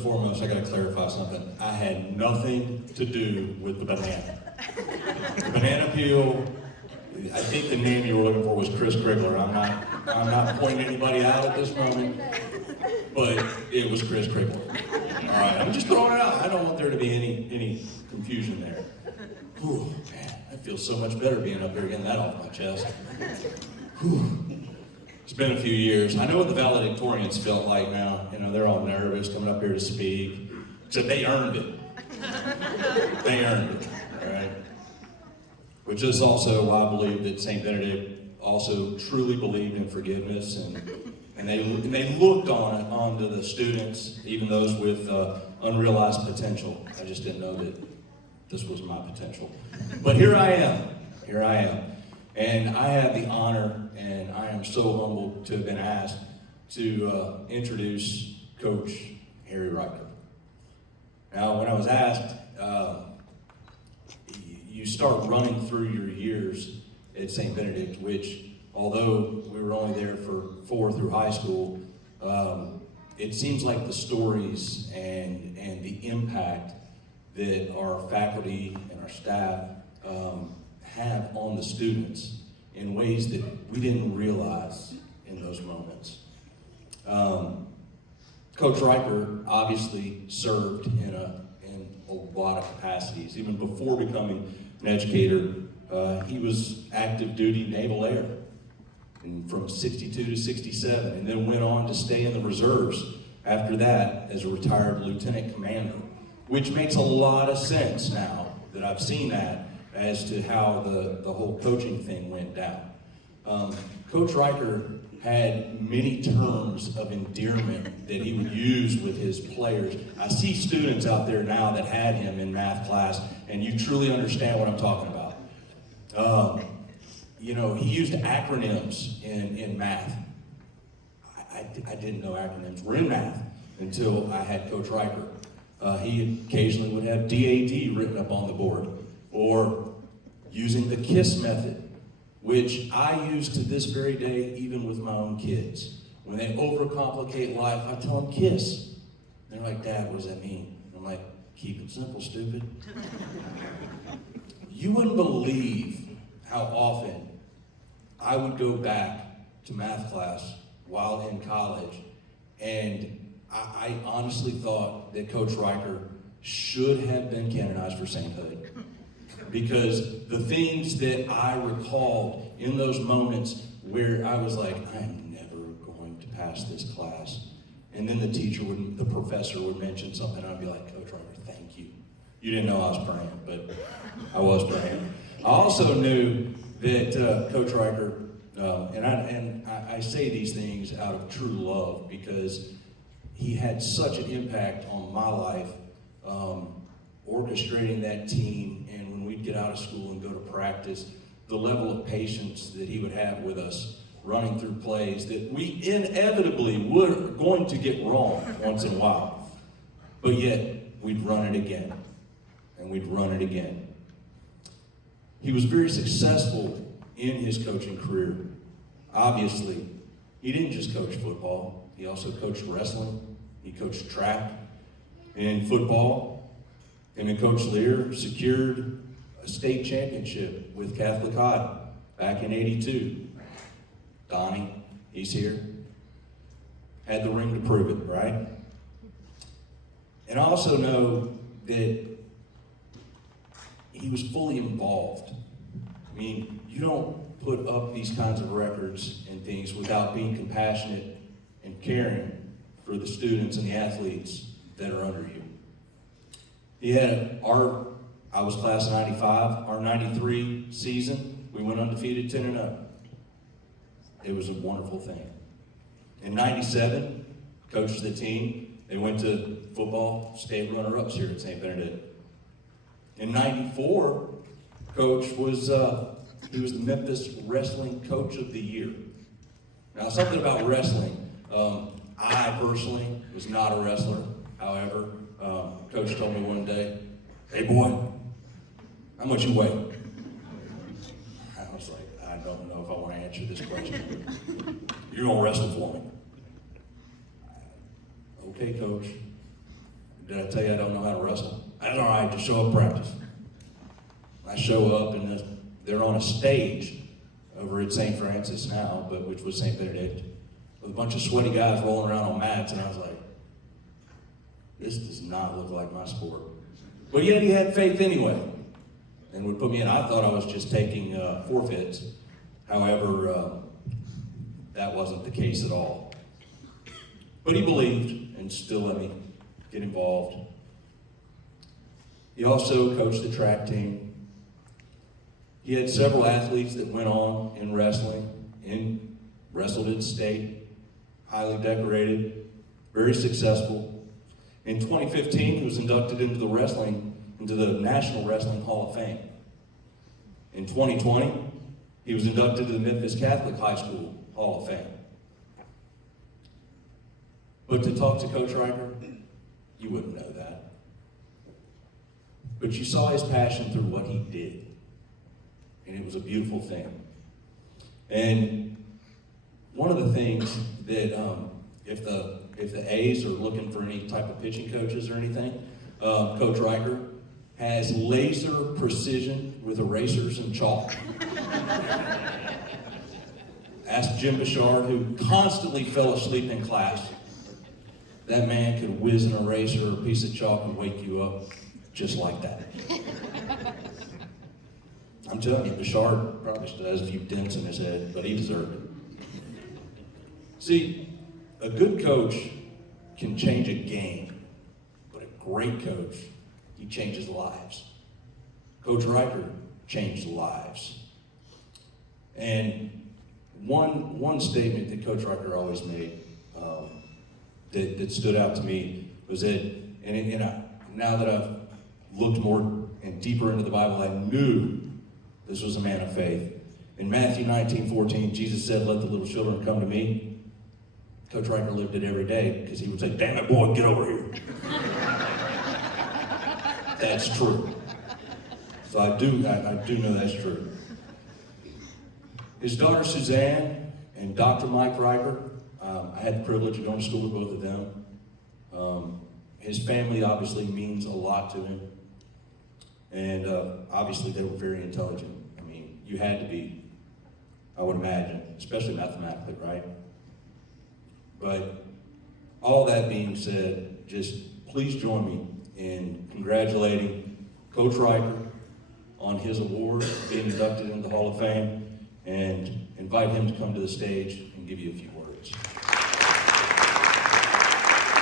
and foremost, I gotta clarify something. I had nothing to do with the banana. The banana peel, I think the name you were looking for was Chris Krigler. I'm not pointing anybody out at this moment, but it was Chris Krigler. All right, I'm just throwing it out. I don't want there to be any confusion there. Whew, man, I feel so much better being up there getting that off my chest. Whew. It's been a few years. I know what the valedictorians felt like now. You know, they're all nervous coming up here to speak. Except they earned it. They earned it, all right? Which is also why I believe that St. Benedict also truly believed in forgiveness, and they looked onto the students, even those with unrealized potential. I just didn't know that this was my potential. But here I am. And I have the honor, and I am so humbled to have been asked to introduce Coach Harry Riker. Now, when I was asked, you start running through your years at St. Benedict, which, although we were only there for 4 through high school, it seems like the stories and the impact that our faculty and our staff have on the students in ways that we didn't realize in those moments. Coach Riker obviously served in a lot of capacities. Even before becoming an educator, he was active duty Naval Air from 62 to 67, and then went on to stay in the reserves after that as a retired lieutenant commander, which makes a lot of sense now that I've seen that as to how the whole coaching thing went down. Coach Riker had many terms of endearment that he would use with his players. I see students out there now that had him in math class, and you truly understand what I'm talking about. You know, he used acronyms in math. I didn't know acronyms were in math until I had Coach Riker. He occasionally would have DAD written up on the board, or using the KISS method, which I use to this very day, even with my own kids. When they overcomplicate life, I tell them KISS. They're like, Dad, what does that mean? And I'm like, keep it simple, stupid. You wouldn't believe how often I would go back to math class while in college, and I honestly thought that Coach Riker should have been canonized for sainthood. Because the things that I recalled in those moments where I was like, I'm never going to pass this class. And then the professor would mention something, and I'd be like, Coach Riker, thank you. You didn't know I was praying, but I was praying. I also knew that Coach Riker, and I say these things out of true love, because he had such an impact on my life, orchestrating that team, and when we'd get out of school and go to practice, the level of patience that he would have with us running through plays that we inevitably were going to get wrong once in a while. But yet, we'd run it again, and we'd run it again. He was very successful in his coaching career. Obviously, he didn't just coach football. He also coached wrestling. He coached track. And in football, him and Coach Lear secured a state championship with Catholic High back in '82. Donnie, he's here. Had the ring to prove it, right? And I also know that he was fully involved. I mean, you don't put up these kinds of records and things without being compassionate and caring for the students and the athletes that are under you. He had I was class of 95, our 93 season, we went undefeated 10-0. It was a wonderful thing. In 97, coached the team. They went to football state runner-ups here at St. Benedict. In 94, Coach was, he was the Memphis Wrestling Coach of the Year. Now, something about wrestling. I personally was not a wrestler. However, Coach told me one day, hey boy, how much you weigh? I was like, I don't know if I want to answer this question. You're going to wrestle for me. Okay, Coach. Did I tell you I don't know how to wrestle? That's all right, just show up practice. I show up and they're on a stage over at St. Francis now, but which was St. Benedict, with a bunch of sweaty guys rolling around on mats, and I was like, this does not look like my sport. But yet he had faith anyway, and would put me in. I thought I was just taking forfeits. However, that wasn't the case at all. But he believed and still let me get involved. He also coached the track team. He had several athletes that went on in wrestling, and wrestled at state, highly decorated, very successful. In 2015, he was inducted into the National Wrestling Hall of Fame. In 2020, he was inducted to the Memphis Catholic High School Hall of Fame. But to talk to Coach Riker, you wouldn't know that. But you saw his passion through what he did. And it was a beautiful thing. And one of the things that, if the A's are looking for any type of pitching coaches or anything, Coach Riker has laser precision with erasers and chalk. Ask Jim Bouchard, who constantly fell asleep in class. That man could whiz an eraser or a piece of chalk and wake you up just like that. I'm telling you, Bouchard probably still has a few dents in his head, but he deserved it. See, a good coach can change a game, but a great coach, he changes lives. Coach Riker changed lives. And one statement that Coach Riker always made that stood out to me was that, now that I've looked more and deeper into the Bible, I knew this was a man of faith. In Matthew 19:14, Jesus said, "Let the little children come to me." Coach Riker lived it every day because he would say, "Damn it, boy, get over here." That's true. So I do know that's true. His daughter Suzanne and Dr. Mike Riker, I had the privilege of going to school with both of them. His family obviously means a lot to him. And obviously they were very intelligent. I mean, you had to be, I would imagine, especially mathematically, right? But all that being said, just please join me in congratulating Coach Riker on his award, being inducted into the Hall of Fame, and invite him to come to the stage and give you a few words.